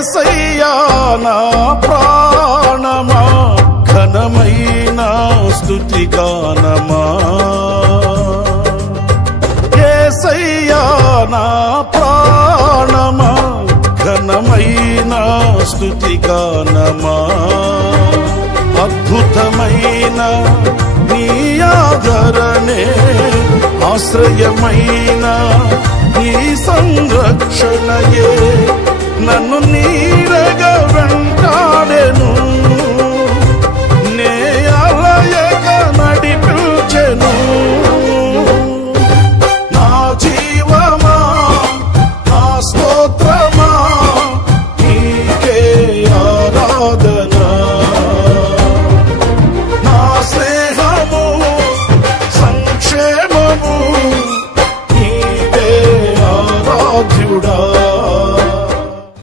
యేసయ్యా నా ప్రాణమా ఘనమైన స్తుతి గానమా యేసయ్యా నా ప్రాణమా ఘనమైన స్తుతి గానమా అద్భుతమైన నీ ఆదరణే ఆశ్రయమైన నీ సంరక్షణయే